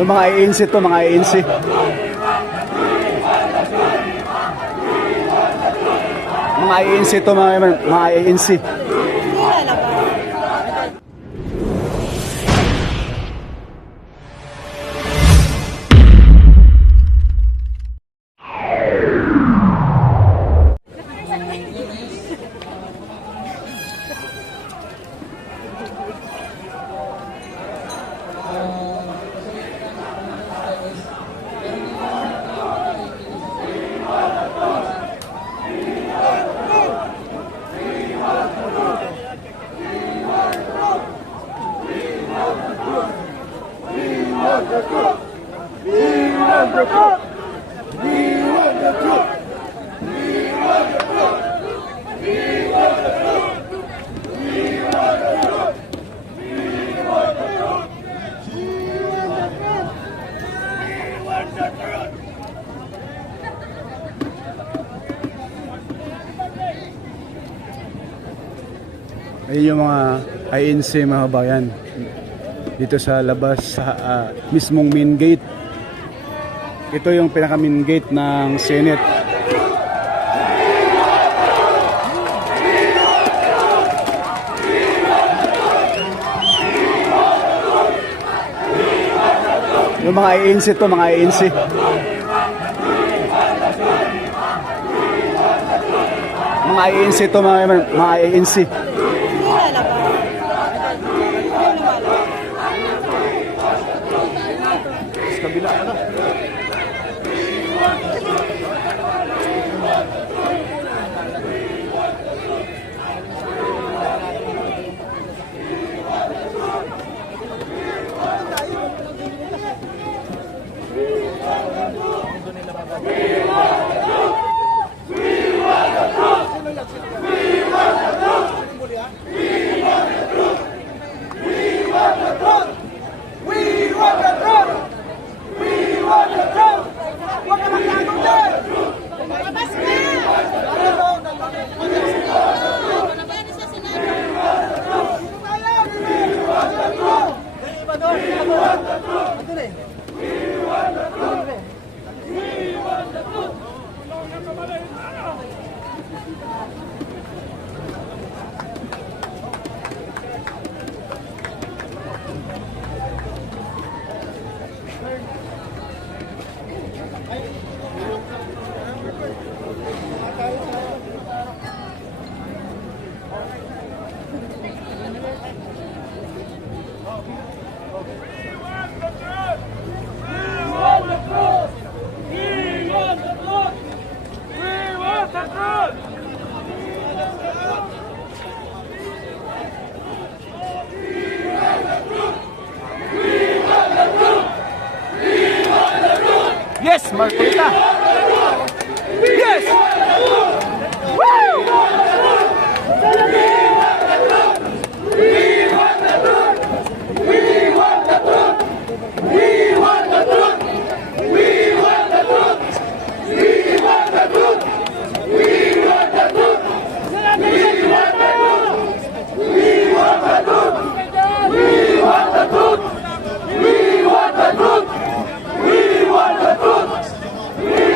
Yung mga ANC to, mga ANC. Mga ANC to, mga ANC. Ayun yung mga INC mga bayan dito sa labas sa mismong main gate. Ito yung pinaka main gate ng Senate. Yung mga INC to, mga INC. Mga INC to, mga INC. Kabila ka na. Yes, Marcolita. Yes. Woo! We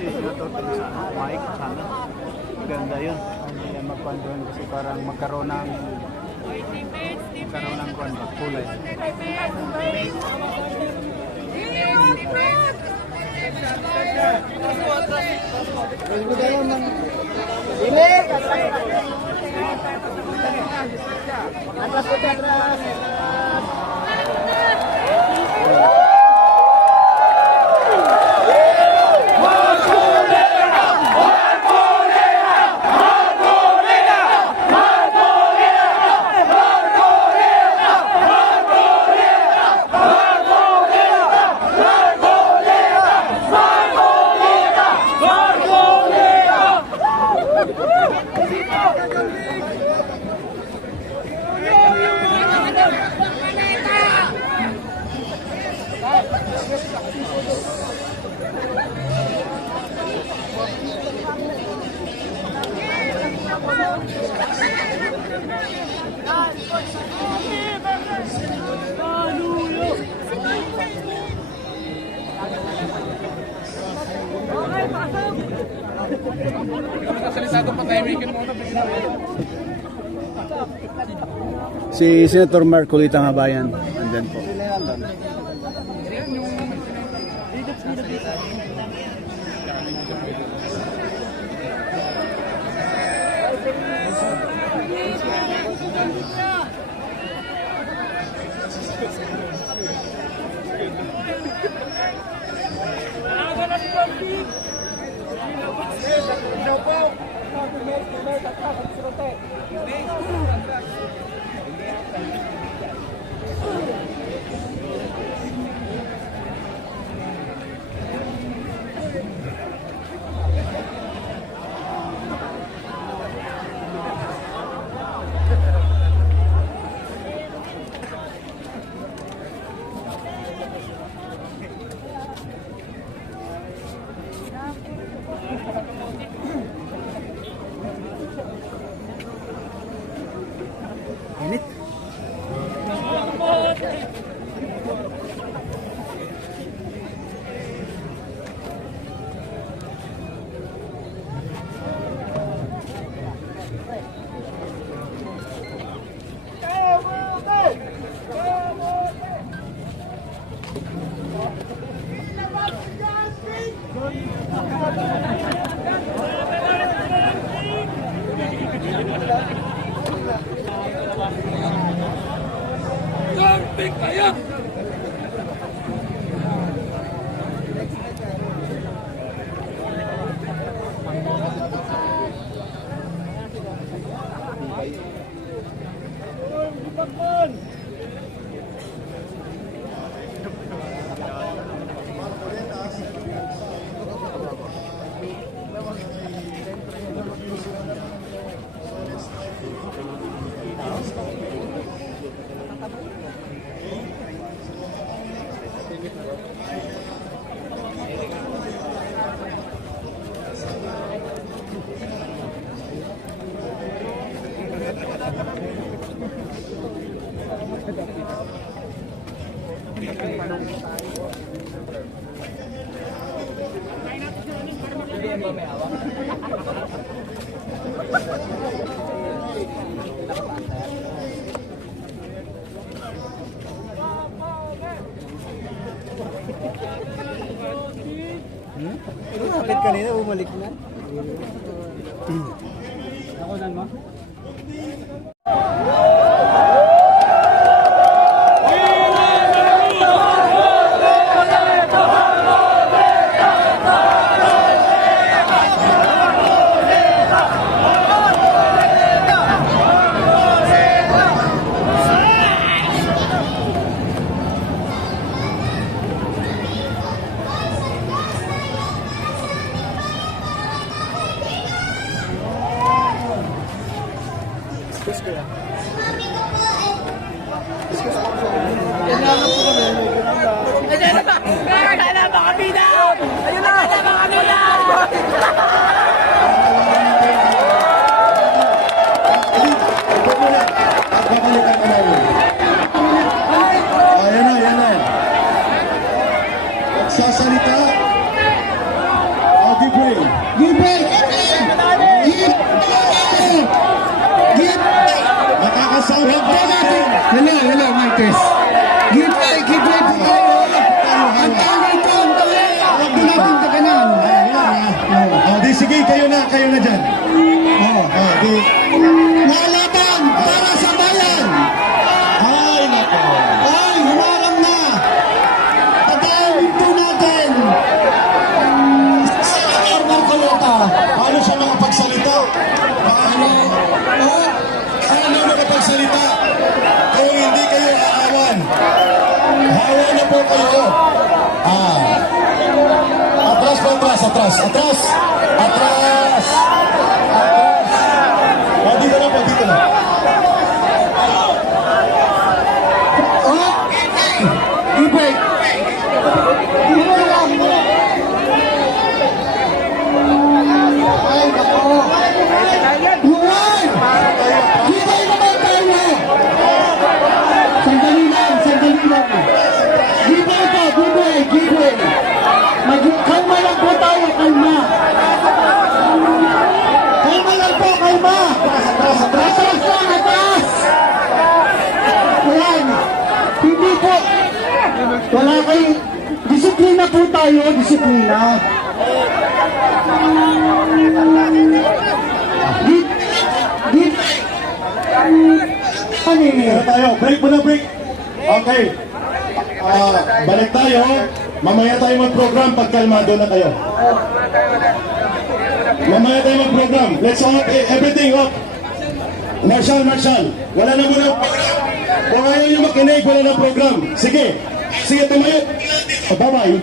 si Senator sa Mike, sana. Ganda yun. Hindi yan magpanduan kasi parang magkaroon ng kulay. Si Senator Mark Kulitang Habayan, andyan po. Init. Kapit kanina, bumalik na. Ako nan mo? Sasalita, I'll give way. Give way. Give way. Nakakasama pa natin. Hello, Marquez. Give way po kayo. Ang tawag ko, ang tawag. Huwag mo natin takanan. Di sige, kayo na dyan. Di. Lalaban para sa bayan. Ay, nako. Ay, humarang na. Tatawin po natin. Senator Marcoleta. Paano siya makapagsalita? Paano makapagsalita? Kung hindi kayo aawan. Hawa na po kayo. Atras po, atras. Dito na. Give way. Ay, nako. Huwag! Give way naman tayo. Sandali lang. Give way po, give way. Kalma lang po tayo, kalma. Kalma lang po, kalma. Atas. Ayan. Hindi po. Wala kayong... Disiplina po tayo, disiplina. Tayo, break muna, break. Okay. Balik tayo. Mamaya tayo mag-program pag kalmado na kayo. Mamaya tayo mag-program. Let's off everything off. Marshal. Wala na muna program. Kung ayaw nyo makinig, wala na program. Sige, tumayo. Bye-bye.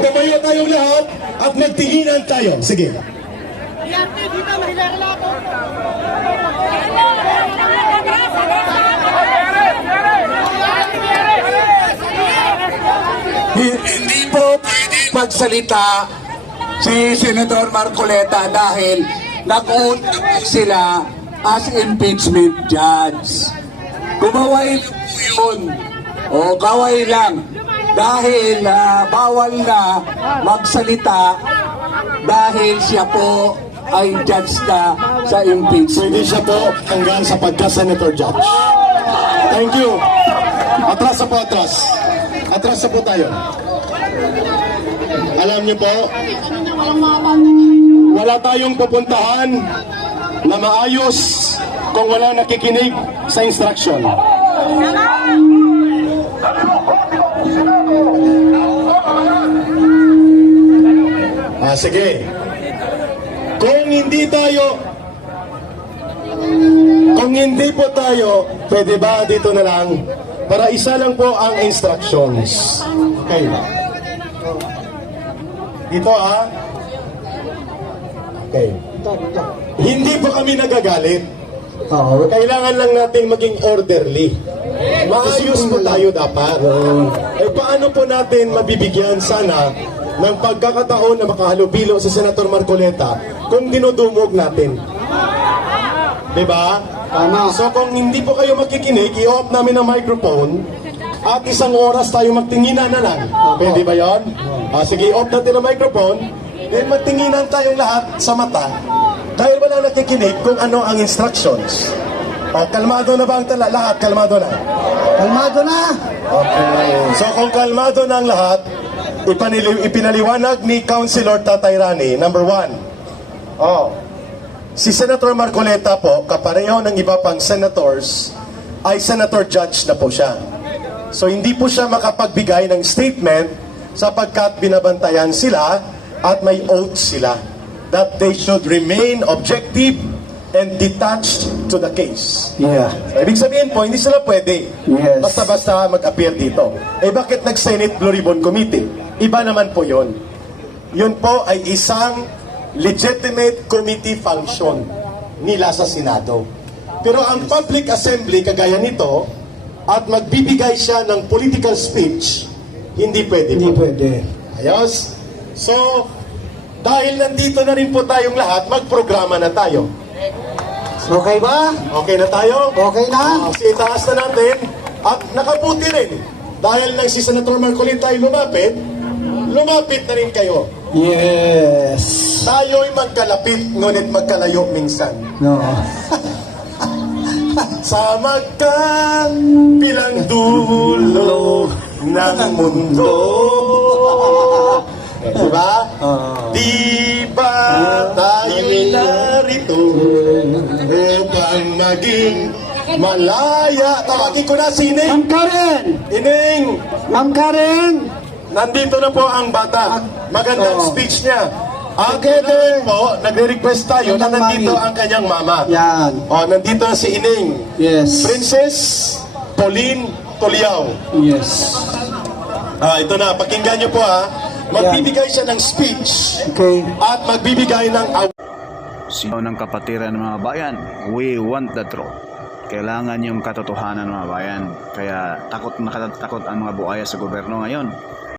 Tumayo tayong lahat at magtinginan tayo. Sige. Hindi po pwede magsalita si Senator Marcoleta dahil nag-oath sila as impeachment judge. Kumaway lang po yun. O kaway lang. Dahil bawal na magsalita dahil siya po ay judge na sa impeachment. Pwede siya po hanggang sa pagka-senator judge. Thank you. Atras na po, atras. Atras na po tayo. Alam niyo po, wala tayong pupuntahan na maayos kung wala nakikinig sa instruction. Sige. Kung hindi po tayo, pwede ba dito na lang? Para isa lang po ang instructions. Okay. Dito Okay. Hindi po kami nagagalit. Kailangan lang natin maging orderly. Maayos po tayo dapat. Paano po natin mabibigyan sana ng pagkakataon na makahalubilo si Senator Marcoleta kung dinudumog natin? Diba? Tama. So kung hindi po kayo makikinig, i-off namin ang microphone at 1 oras tayo magtinginan na lang. Pwede ba yun? Sige, off natin ang microphone, then magtinginan tayong lahat sa mata dahil wala nakikinig kung ano ang instructions. Kalmado na ba ang lahat? Kalmado na? Kalmado na. Okay. So kung kalmado na ang lahat, ipinaliwanag ni Councilor Tatay Rani, number 1. Si Senator Marcoleta po, kapareho ng iba pang senators, ay senator judge na po siya. So hindi po siya makapagbigay ng statement sapagkat binabantayan sila at may oath sila that they should remain objective and detached to the case. Yeah. Ibig sabihin po, hindi sila pwede Yes. basta-basta mag-appear dito. Bakit nag-Senate Blue Ribbon Committee? Iba naman po yun. Yun po ay isang legitimate committee function nila sa Senado. Pero ang public assembly, kagaya nito, at magbibigay siya ng political speech, hindi pwede. Hindi pwede. Ayos? So, dahil nandito na rin po tayong lahat, magprograma na tayo. Okay ba? Okay na tayo? Okay na? Kasi itaas na natin. At nakaputi rin. Dahil nang si Senator Marcolita ay lumapit na rin kayo. Yes. Tayo'y magkalapit, ngunit magkalayo minsan. No. Sa magkabilang dulo ng mundo. Diba? Di ba tayo'y narito upang maging malaya? Tawagin ko na si Ining. Ma'am Karen! Ining, Ma'am Karen! nandito na po ang bata. Magandang Oo. speech niya. At ngayon po, nagre-request tayo na nandito ang kanyang mama. Yan. Oh, nandito na si Ining. Yes. Princess Pauline Tuliao. Yes. Ito na, pakinggan niyo po Magbibigay siya ng speech Okay. at magbibigay ng Sino ng kapatiran ng mga bayan? We want the truth. Kailangan yung katotohanan ng mga bayan. Kaya takot na takot ang mga buhaya sa gobyerno ngayon.